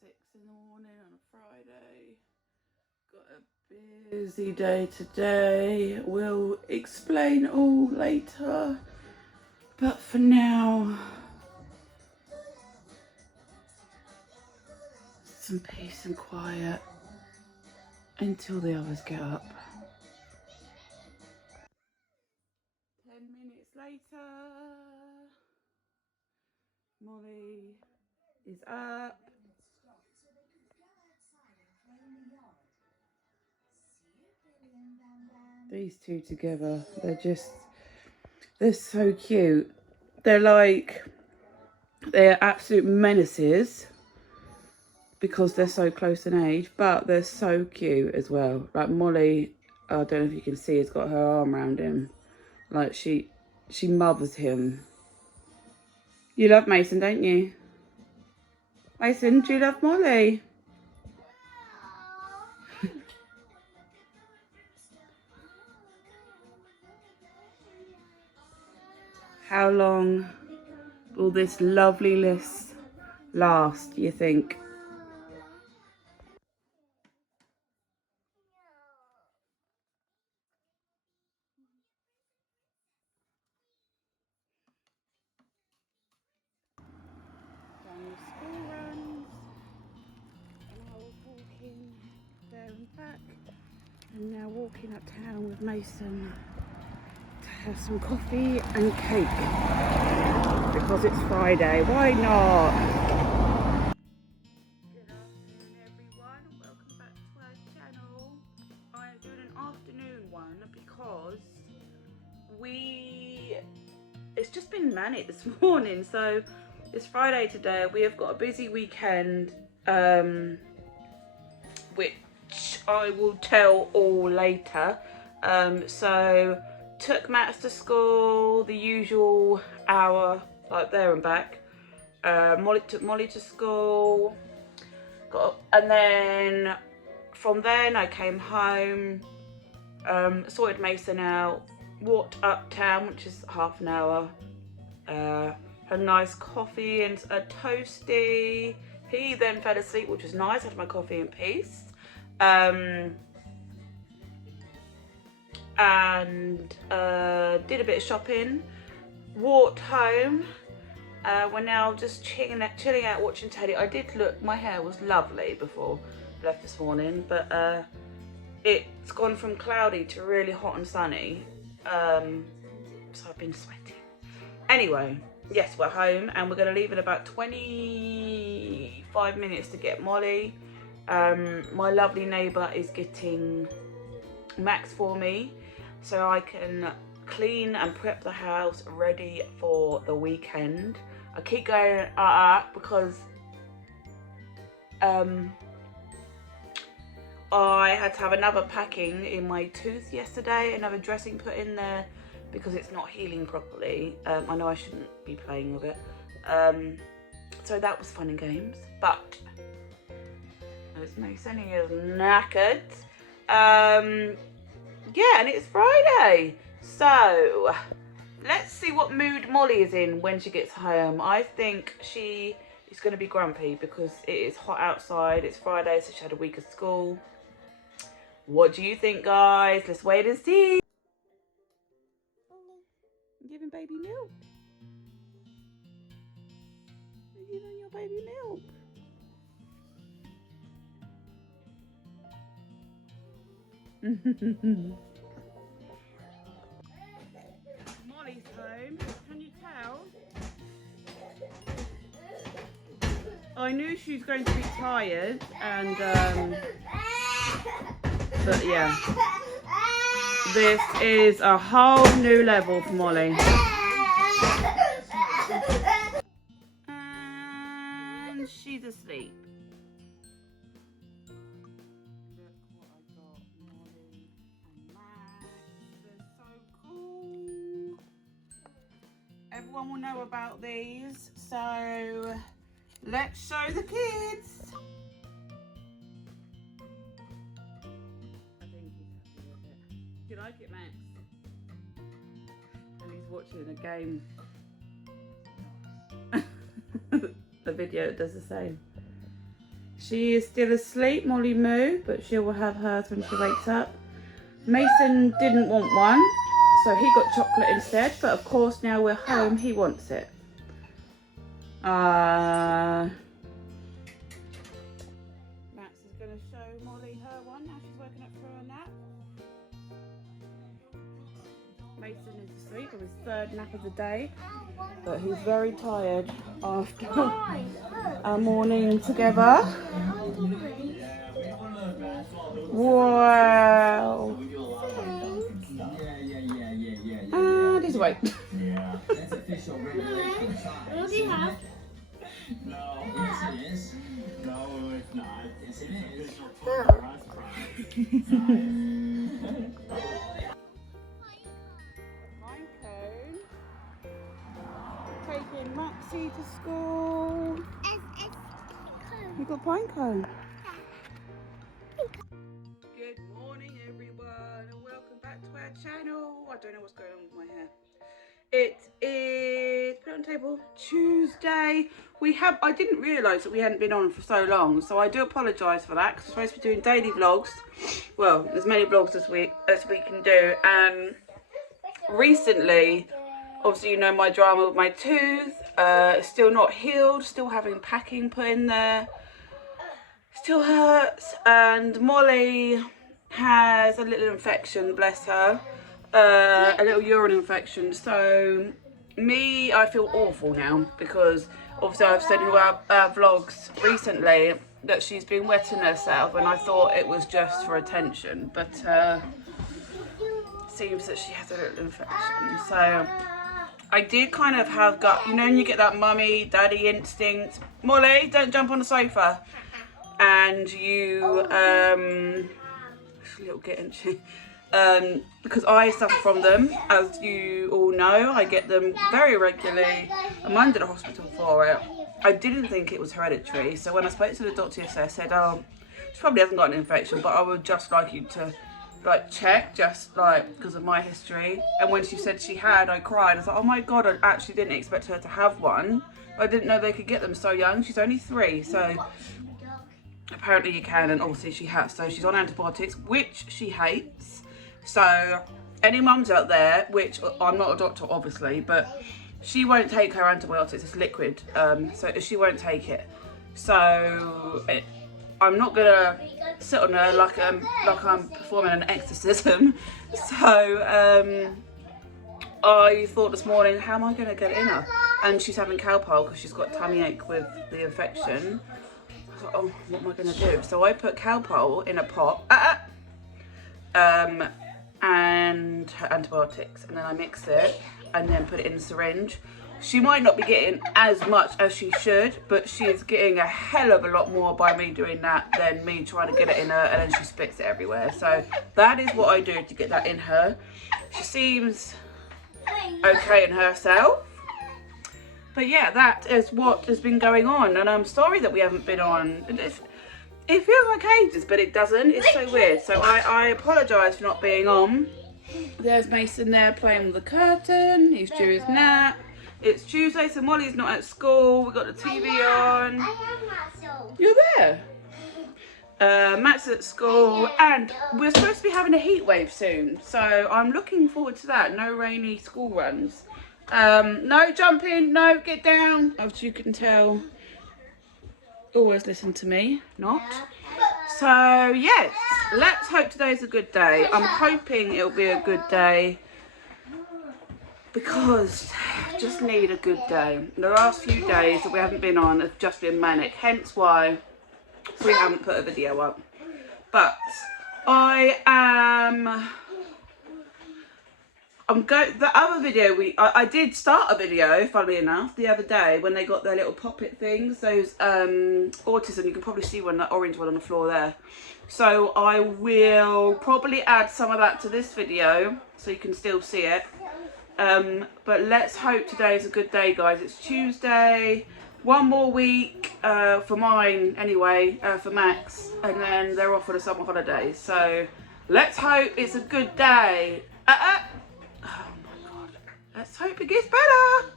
6 in the morning on a Friday. Got a busy day today. We'll explain all later. But for now, some peace and quiet until the others get up. 10 minutes later, Molly is up. These two together, they're so cute. They're absolute menaces because they're so close in age, but they're so cute as well. Like Molly, I don't know if you can see, has got her arm around him. Like she mothers him. You love Mason, don't you? Mason, do you love Molly? How long will this lovely list last, do you think? Done the school runs, and I was walking there and back, and now walking uptown with Mason to have some coffee and cake because it's Friday. Why not? Good afternoon, everyone. Welcome back to our channel. I am doing an afternoon one because it's just been manic this morning. So it's Friday today. We have got a busy weekend, which I will tell all later. So took Max to school, the usual hour, like there and back. Molly took Molly to school, and then from then I came home, sorted Mason out, walked uptown, which is half an hour, had a nice coffee and a toasty. He then fell asleep, which was nice. I had my coffee in peace. And did a bit of shopping, walked home. We're now just chilling out, watching telly. I did look, my hair was lovely before I left this morning, but it's gone from cloudy to really hot and sunny, so I've been sweating. Anyway, yes, we're home and we're going to leave in about 25 minutes to get Molly. My lovely neighbour is getting Max for me so I can clean and prep the house ready for the weekend. I keep going because I had to have another packing in my tooth yesterday, another dressing put in there because it's not healing properly. I know I shouldn't be playing with it. So that was fun and games, but as Mason, he is knackered. Yeah, and it's Friday, so let's see what mood Molly is in when she gets home. I think she is going to be grumpy because it is hot outside. It's Friday, so she had a week of school. What do you think, guys? Let's wait and see. I'm giving baby milk. You're giving your baby milk. Molly's home. Can you tell? I knew she was going to be tired, and but yeah, this is a whole new level for Molly. And she's asleep. Look what I got, Molly and Max. They're so cool. Everyone will know about these, so let's show the kids. I think he's happy with it. Do you like it, Max? And he's watching a game. The video does the same. She is still asleep, Molly Moo, but she will have hers when she wakes up. Mason didn't want one, so he got chocolate instead, but of course now we're home, he wants it. Max is going to show Molly her one now she's woken up for a nap. Mason is asleep on his third nap of the day, but he's very tired after our morning together. Wow. And he's awake. What do you have? No, yes it is. No, it's not. Yes it is. Pine cone. Taking Maxie to school. You got pine cone. Good morning everyone and welcome back to our channel. I don't know what's going on with my hair. It is, put it on the table, Tuesday. I didn't realise that we hadn't been on for so long, so I do apologise for that, because we're supposed to be doing daily vlogs. Well, as many vlogs as we can do, and recently, obviously you know my drama with my tooth, still not healed, still having packing put in there, still hurts, and Molly has a little infection, bless her. A little urine infection, so I feel awful now, because obviously I've said in our vlogs recently that she's been wetting herself, and I thought it was just for attention, but seems that she has a little infection. So I did kind of have gut, you know, when you get that mummy daddy instinct. Molly, don't jump on the sofa. And you little kitten, she. Because I suffer from them, as you all know. I get them very regularly. I'm under the hospital for it. I didn't think it was hereditary, so when I spoke to the doctor yesterday, I said, oh, she probably hasn't got an infection, but I would just like you to like check, just like because of my history. And when she said she had, I cried. I was like, oh my god, I actually didn't expect her to have one. I didn't know they could get them so young. She's only 3, so apparently you can, and obviously she has. So she's on antibiotics, which she hates. So any mums out there, which I'm not a doctor obviously, but she won't take her antibiotics, it's liquid, so she won't take it. So I'm not gonna sit on her like I'm performing an exorcism. So I thought this morning, how am I gonna get it in her? And she's having Calpol because she's got tummy ache with the infection. I was like, oh, what am I gonna do? So I put Calpol in a pot. And her antibiotics, and then I mix it and then put it in the syringe. She might not be getting as much as she should, but she's getting a hell of a lot more by me doing that than me trying to get it in her, and then she spits it everywhere. So that is what I do to get that in her. She seems okay in herself, but yeah, that is what has been going on, and I'm sorry that we haven't been on. It feels like ages, but it doesn't. It's so weird. So I apologise for not being on. There's Mason there playing with the curtain. He's due his nap. It's Tuesday, so Molly's not at school. We've got the TV on. I am not so. You're there. Matt's at school, and we're supposed to be having a heat wave soon. So I'm looking forward to that. No rainy school runs. No jumping. No, get down. As you can tell, always listen to me, not. So yes, let's hope today's a good day. I'm hoping it'll be a good day, because just need a good day. The last few days that we haven't been on have just been manic, hence why we haven't put a video up. But the other video I did start a video, funnily enough, the other day when they got their little poppet things, those autism. You can probably see that orange one on the floor there. So I will probably add some of that to this video so you can still see it. But let's hope today is a good day, guys. It's Tuesday, one more week for mine anyway, for Max, and then they're off for the summer holidays. So let's hope it's a good day. Oh my God. Let's hope it gets better.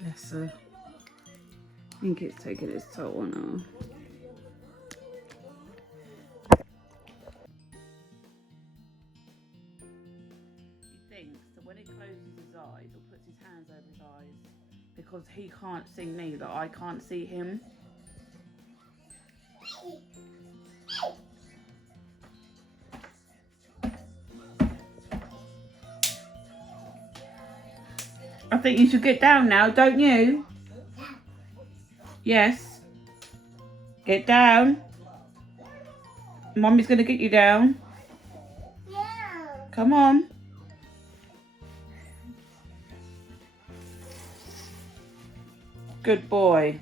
Bless her. I think it's taking its toll on her. He thinks that when he closes his eyes or puts his hands over his eyes, because he can't see me, that I can't see him. I think you should get down now, don't you? Yes. Get down. Mommy's going to get you down. Yeah. Come on. Good boy.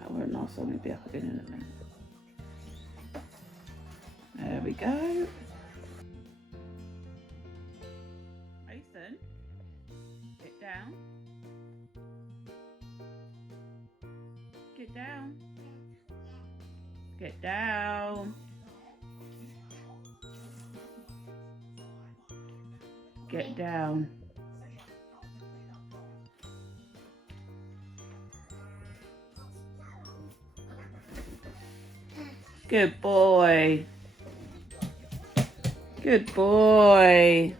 That won't last long, it'll be up again in a minute. There we go. Mason, get down. Get down. Get down. Get down. Good boy. Good boy.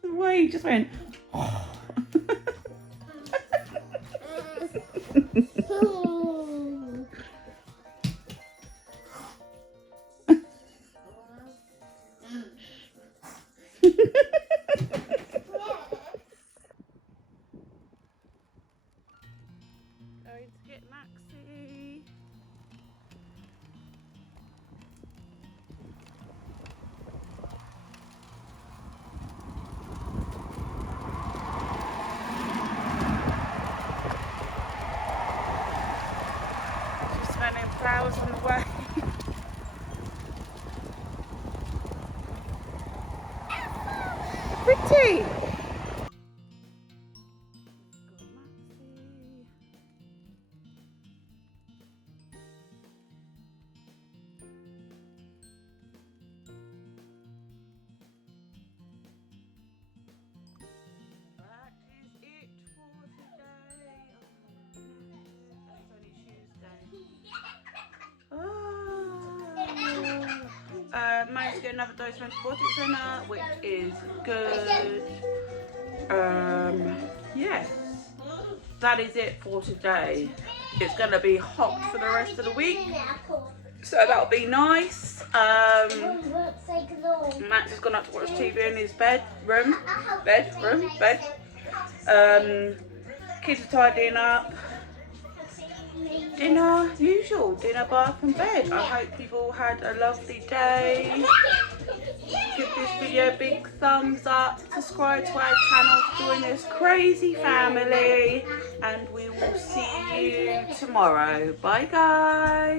The way he just went, oh. Going to get Maxie. She's smelling flowers on the way. Pretty. Managed to get another dose of antibiotics in her, which is good. Yes, that is it for today. It's going to be hot for the rest of the week, so that'll be nice. Max has gone up to watch TV in his bedroom. Kids are tidying up. Dinner, usual, dinner, bath and bed. I hope you've all had a lovely day. Give this video a big thumbs up, subscribe to our channel to join this crazy family, and we will see you tomorrow. Bye guys.